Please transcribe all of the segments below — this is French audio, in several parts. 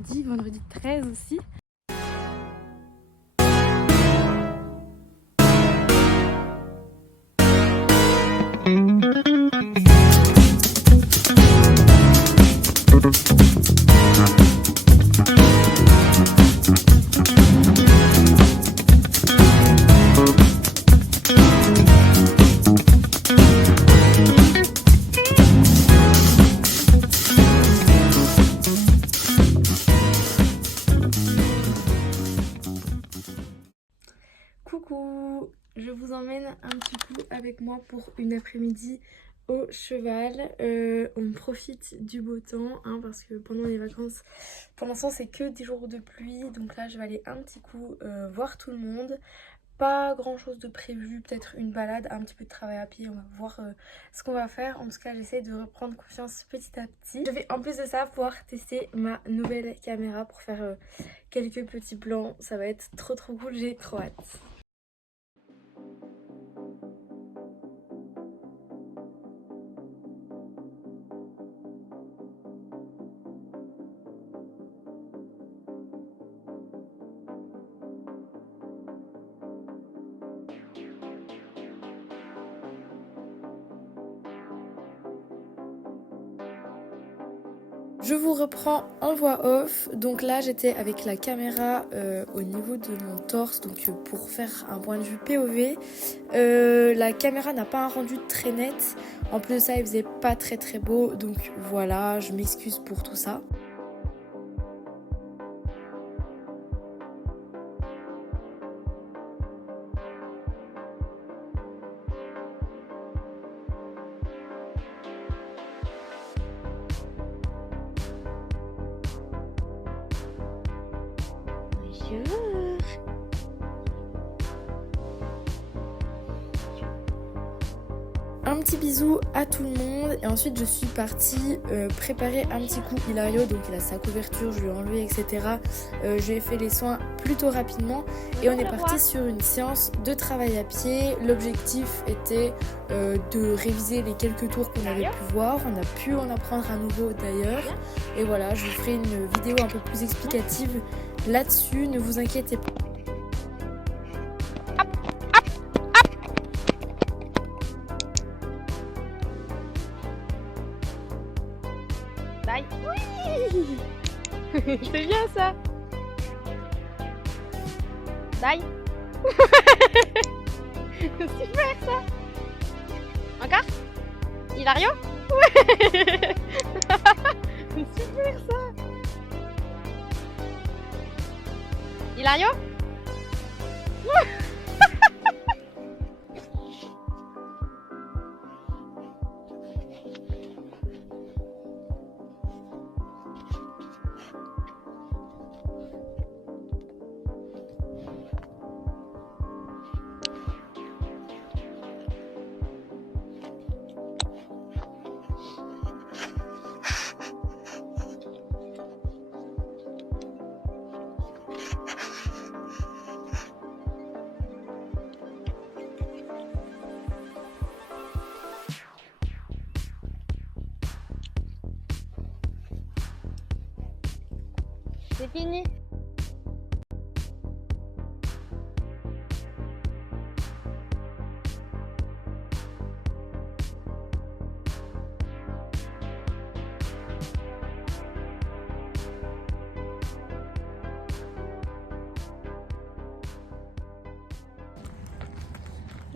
vendredi 13 aussi. Coucou, je vous emmène un petit coup avec moi pour une après-midi au cheval. On profite du beau temps parce que pendant les vacances, pour l'instant c'est que des jours de pluie. Donc là je vais aller un petit coup voir tout le monde. Pas grand chose de prévu, peut-être une balade, un petit peu de travail à pied, on va voir ce qu'on va faire. En tout cas j'essaie de reprendre confiance petit à petit. Je vais en plus de ça pouvoir tester ma nouvelle caméra pour faire quelques petits plans. Ça va être trop cool, j'ai trop hâte. Je vous reprends en voix off. Donc là j'étais avec la caméra au niveau de mon torse, donc pour faire un point de vue POV. La caméra n'a pas un rendu très net. En plus de ça il faisait pas très beau, donc voilà, je m'excuse pour tout ça. Un petit bisou à tout le monde et ensuite je suis partie préparer un petit coup Hilario, donc il a sa couverture, je lui ai enlevé etc. Je lui ai fait les soins plutôt rapidement et on est parti sur une séance de travail à pied. L'objectif était de réviser les quelques tours qu'on avait pu voir, on a pu en apprendre à nouveau d'ailleurs et voilà, je vous ferai une vidéo un peu plus explicative là-dessus, ne vous inquiétez pas. Oui. C'est bien ça. Bye. Super ça. Encore Hilario. Ouais. Super ça. Hilario. C'est fini.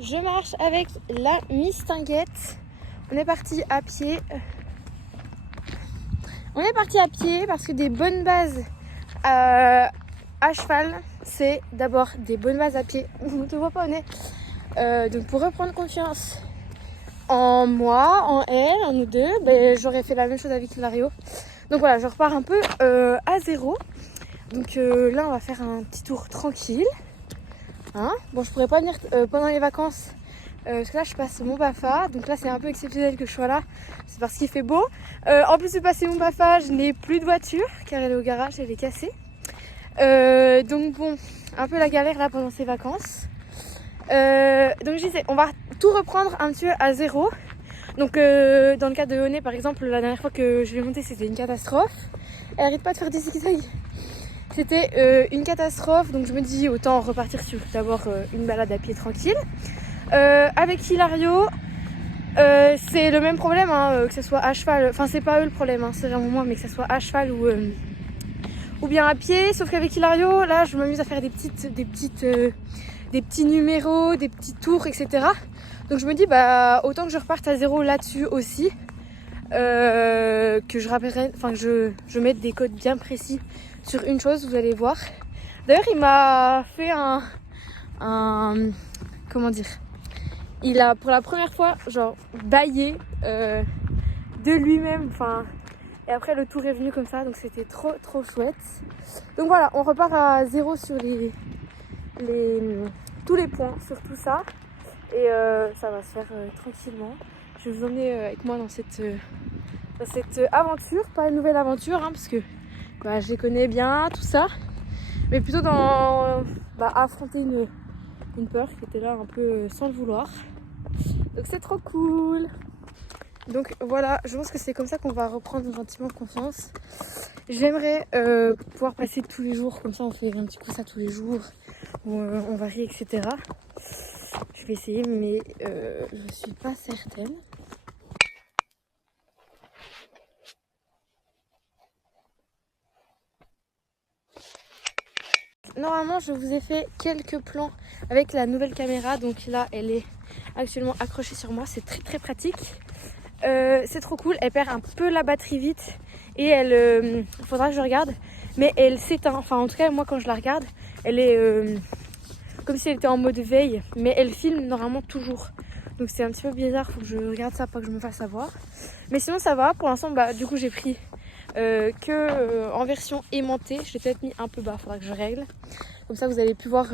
Je marche avec la Mistinguette. On est parti à pied. On est parti à pied parce que des bonnes bases à cheval, c'est d'abord des bonnes bases à pied. On ne te voit pas au nez. Donc pour reprendre confiance en moi, en elle, en nous deux, ben, j'aurais fait la même chose avec Hilario. Donc voilà, je repars un peu à zéro. Donc là, on va faire un petit tour tranquille. Bon, je pourrais pas venir pendant les vacances parce que là je passe Montbafa, donc là c'est un peu exceptionnel que je sois là, c'est parce qu'il fait beau. En plus de passer Montbafa, je n'ai plus de voiture car elle est au garage, elle est cassée. Donc bon, un peu la galère là pendant ces vacances. Donc je disais, on va tout reprendre un petit peu à zéro. Donc dans le cas de Honey par exemple, la dernière fois que je l'ai monté c'était une catastrophe. Elle arrête pas de faire des zigzags. C'était une catastrophe, donc je me dis autant repartir sur d'abord une balade à pied tranquille. Avec Hilario, c'est le même problème, hein, que ce soit à cheval, enfin c'est pas eux le problème, hein, c'est vraiment moi, mais que ce soit à cheval ou bien à pied. Sauf qu'avec Hilario, là je m'amuse à faire des petits numéros, des petits tours, etc. Donc je me dis bah autant que je reparte à zéro là-dessus aussi, que je rappellerai, enfin que je mette des codes bien précis sur une chose, vous allez voir. D'ailleurs il m'a fait comment dire, il a pour la première fois genre baillé de lui-même, enfin, et après le tour est venu comme ça, donc c'était trop chouette. Donc voilà, on repart à zéro sur tous les points, sur tout ça, et ça va se faire tranquillement. Je vais vous emmener avec moi dans cette aventure, pas une nouvelle aventure, hein, parce que bah, je les connais bien, tout ça, mais plutôt dans affronter une peur qui était là un peu sans le vouloir. Donc c'est trop cool. Donc voilà, je pense que c'est comme ça qu'on va reprendre gentiment confiance. J'aimerais pouvoir passer tous les jours, comme ça on fait un petit coup ça tous les jours, on varie, etc. Je vais essayer, mais je suis pas certaine. Normalement je vous ai fait quelques plans avec la nouvelle caméra, donc là elle est actuellement accrochée sur moi, c'est très pratique. C'est trop cool, elle perd un peu la batterie vite et elle, faudra que je regarde, mais elle s'éteint, enfin en tout cas moi quand je la regarde elle est comme si elle était en mode veille, mais elle filme normalement toujours, donc c'est un petit peu bizarre, faut que je regarde ça, pas que je me fasse avoir, mais sinon ça va. Pour l'instant bah du coup j'ai pris que en version aimantée, je l'ai peut-être mis un peu bas, faudra que je règle, comme ça vous allez pu voir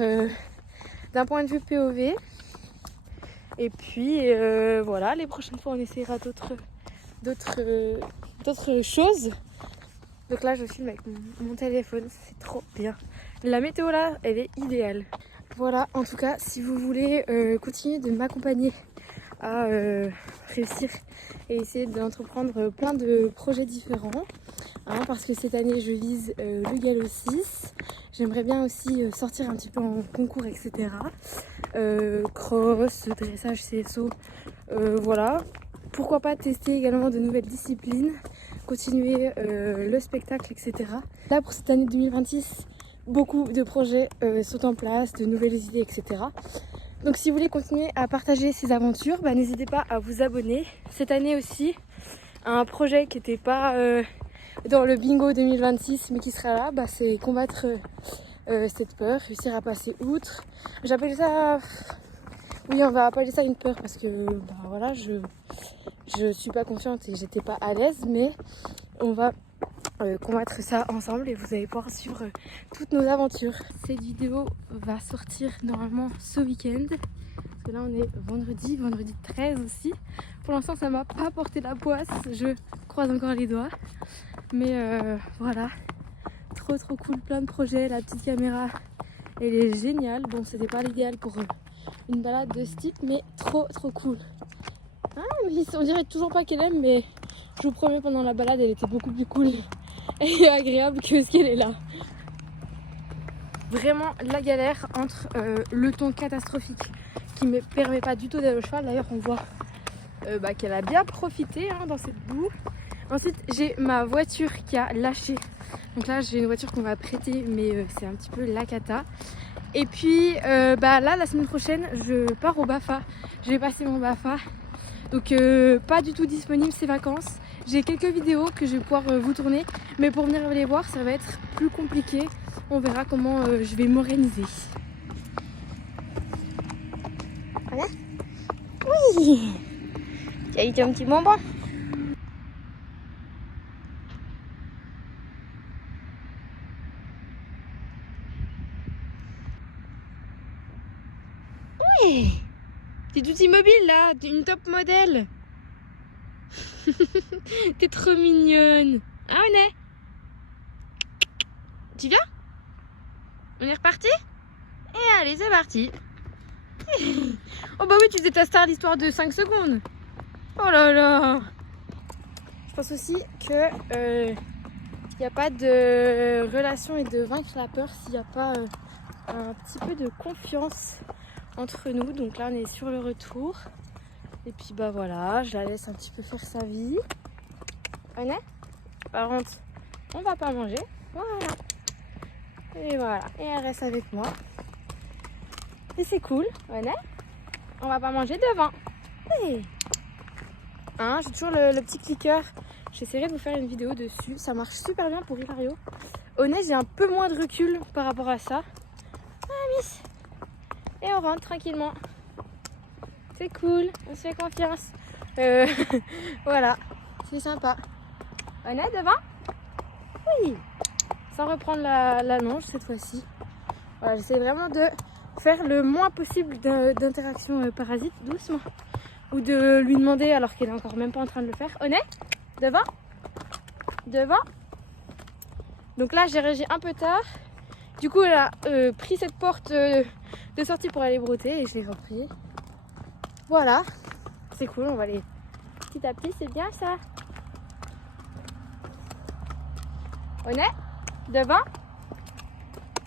d'un point de vue POV. Et puis voilà, les prochaines fois on essaiera d'autres choses. Donc là je filme avec mon téléphone, c'est trop bien. La météo là, elle est idéale. Voilà, en tout cas, si vous voulez continuer de m'accompagner à réussir et essayer d'entreprendre plein de projets différents, hein, parce que cette année je vise le galop 6. J'aimerais bien aussi sortir un petit peu en concours, etc. Cross, dressage, CSO, voilà. Pourquoi pas tester également de nouvelles disciplines, continuer le spectacle, etc. Là pour cette année 2026, beaucoup de projets sont en place, de nouvelles idées, etc. Donc si vous voulez continuer à partager ces aventures, bah, n'hésitez pas à vous abonner. Cette année aussi, un projet qui n'était pas dans le bingo 2026 mais qui sera là, bah, c'est combattre cette peur, réussir à passer outre. J'appelle ça... Oui, on va appeler ça une peur parce que bah, voilà, je suis pas confiante et j'étais pas à l'aise, mais on va combattre ça ensemble et vous allez pouvoir suivre toutes nos aventures. Cette vidéo va sortir normalement ce week-end, parce que là on est vendredi 13 aussi. Pour l'instant ça m'a pas porté la poisse, je croise encore les doigts, mais voilà, trop cool, plein de projets. La petite caméra elle est géniale, bon c'était pas l'idéal pour une balade de ce type, mais trop cool. Ah, mais on dirait toujours pas qu'elle aime, mais je vous promets, pendant la balade elle était beaucoup plus cool et agréable que ce qu'elle est là. Vraiment la galère entre le temps catastrophique qui me permet pas du tout d'aller au cheval. D'ailleurs on voit qu'elle a bien profité, hein, dans cette boue. Ensuite j'ai ma voiture qui a lâché, donc là j'ai une voiture qu'on va prêter, mais c'est un petit peu la cata. Et puis là la semaine prochaine je pars au BAFA, je vais passer mon BAFA, donc pas du tout disponible ces vacances. J'ai quelques vidéos que je vais pouvoir vous tourner, mais pour venir les voir ça va être plus compliqué. On verra comment je vais m'organiser. Voilà. Oui, tu as été un petit bonbon. Oui, t'es tout immobile là, t'es une top modèle. T'es trop mignonne. Ah on est. Tu viens? On est reparti? Et allez, c'est parti. Oh bah oui, tu faisais ta star l'histoire de 5 secondes. Oh là là. Je pense aussi que Il n'y a pas de relation et de vaincre la peur s'il n'y a pas un petit peu de confiance entre nous. Donc là on est sur le retour. Et puis bah voilà, je la laisse un petit peu faire sa vie. Honnête. Par contre, on va pas manger. Voilà. Et voilà. Et elle reste avec moi. Et c'est cool. Honnête. On va pas manger devant. Hey. Hein, j'ai toujours le petit clicker. J'essaierai de vous faire une vidéo dessus. Ça marche super bien pour Hilario. Honnête, j'ai un peu moins de recul par rapport à ça. Ah, miss. Et on rentre tranquillement. C'est cool, on se fait confiance. Voilà, c'est sympa. Honnête devant? Oui. Sans reprendre la longe cette fois-ci. Voilà, j'essaie vraiment de faire le moins possible d'interaction parasite doucement. Ou de lui demander alors qu'elle est encore même pas en train de le faire. Honnête? Devant? Devant? Donc là j'ai réagi un peu tard. Du coup elle a pris cette porte de sortie pour aller brouter et je l'ai repris. Voilà, c'est cool, on va aller petit à petit, c'est bien ça. Honnête? Devant?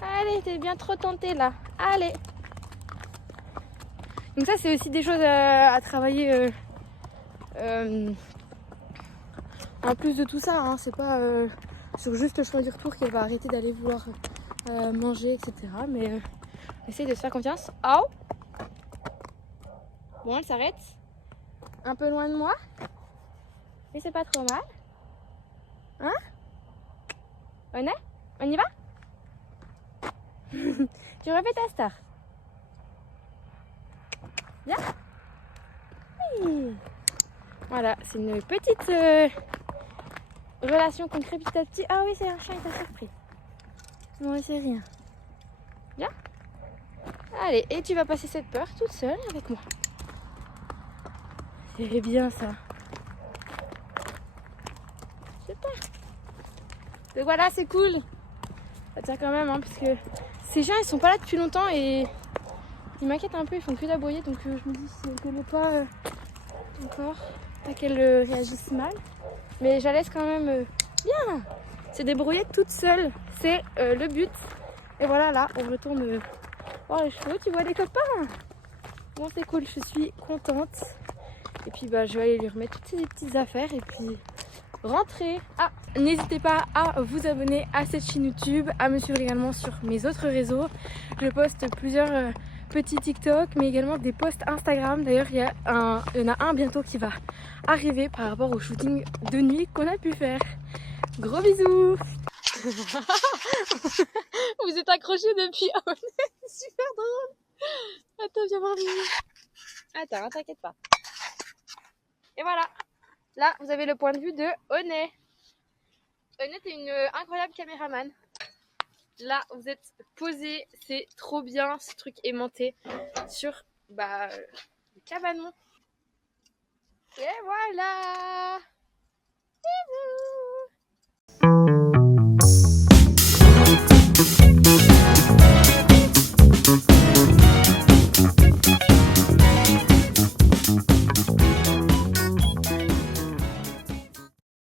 Allez, t'es bien trop tentée là. Allez. Donc ça c'est aussi des choses à travailler en plus de tout ça, hein. C'est pas sur juste le chemin du retour qu'elle va arrêter d'aller vouloir manger, etc. Mais essaye de se faire confiance. Oh! Bon, elle s'arrête. Un peu loin de moi. Mais c'est pas trop mal. Hein? Honnête? On y va? Tu refais ta star. Bien? Oui. Voilà, c'est une petite relation qu'on crée petit à petit. Ah oui, c'est un chien, il t'a surpris. Non, c'est rien. Bien? Allez, et tu vas passer cette peur toute seule avec moi. C'est bien ça. Super. Donc voilà, c'est cool. Ça tient quand même, hein, parce que ces chiens, ils sont pas là depuis longtemps et ils m'inquiètent un peu, ils font que d'aboyer. Donc je me dis, si elle connaît pas encore, pas qu'elle réagisse mal. Mais je la laisse quand même bien se débrouiller toute seule. C'est le but. Et voilà, là, on retourne voir les chevaux. Tu vois des copains? Bon, c'est cool, je suis contente. Et puis bah, je vais aller lui remettre toutes ces petites affaires et puis rentrer. Ah, n'hésitez pas à vous abonner à cette chaîne YouTube, à me suivre également sur mes autres réseaux. Je poste plusieurs petits TikTok, mais également des posts Instagram. D'ailleurs, il y en a un bientôt qui va arriver par rapport au shooting de nuit qu'on a pu faire. Gros bisous. Vous êtes accrochés depuis. Oh, c'est super drôle. Attends, viens voir Mimi. Attends, t'inquiète pas. Et voilà. Là, vous avez le point de vue de Onet. Onet est une incroyable caméraman. Là, vous êtes posé, c'est trop bien, ce truc aimanté sur le cabanon. Et voilà. Bisous.